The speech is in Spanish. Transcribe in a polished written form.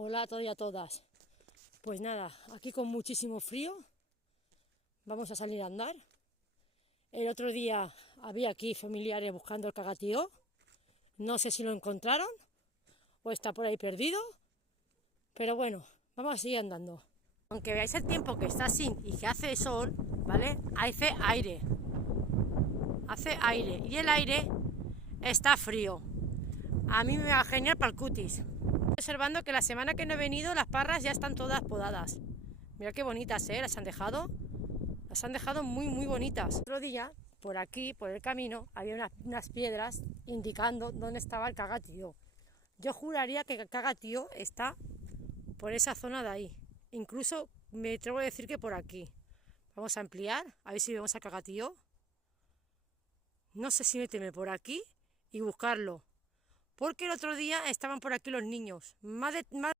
Hola a todos y a todas. Pues nada, aquí con muchísimo frío. Vamos a salir a andar. El otro día había aquí familiares buscando el cagatío. No sé si lo encontraron o está por ahí perdido. Pero bueno, vamos a seguir andando. Aunque veáis el tiempo que está así y que hace sol, ¿vale? Hace aire. Hace aire. Y el aire está frío. A mí me va genial para el cutis. Observando que la semana que no he venido las parras ya están todas podadas. Mira qué bonitas, las han dejado muy bonitas. Otro día, por aquí, por el camino, había unas piedras indicando dónde estaba el cagatío. Yo juraría que el cagatío está por esa zona de ahí. Incluso me atrevo a decir que por aquí. Vamos a ampliar, a ver si vemos al cagatío. No sé si meterme por aquí y buscarlo. Porque el otro día estaban por aquí los niños. Más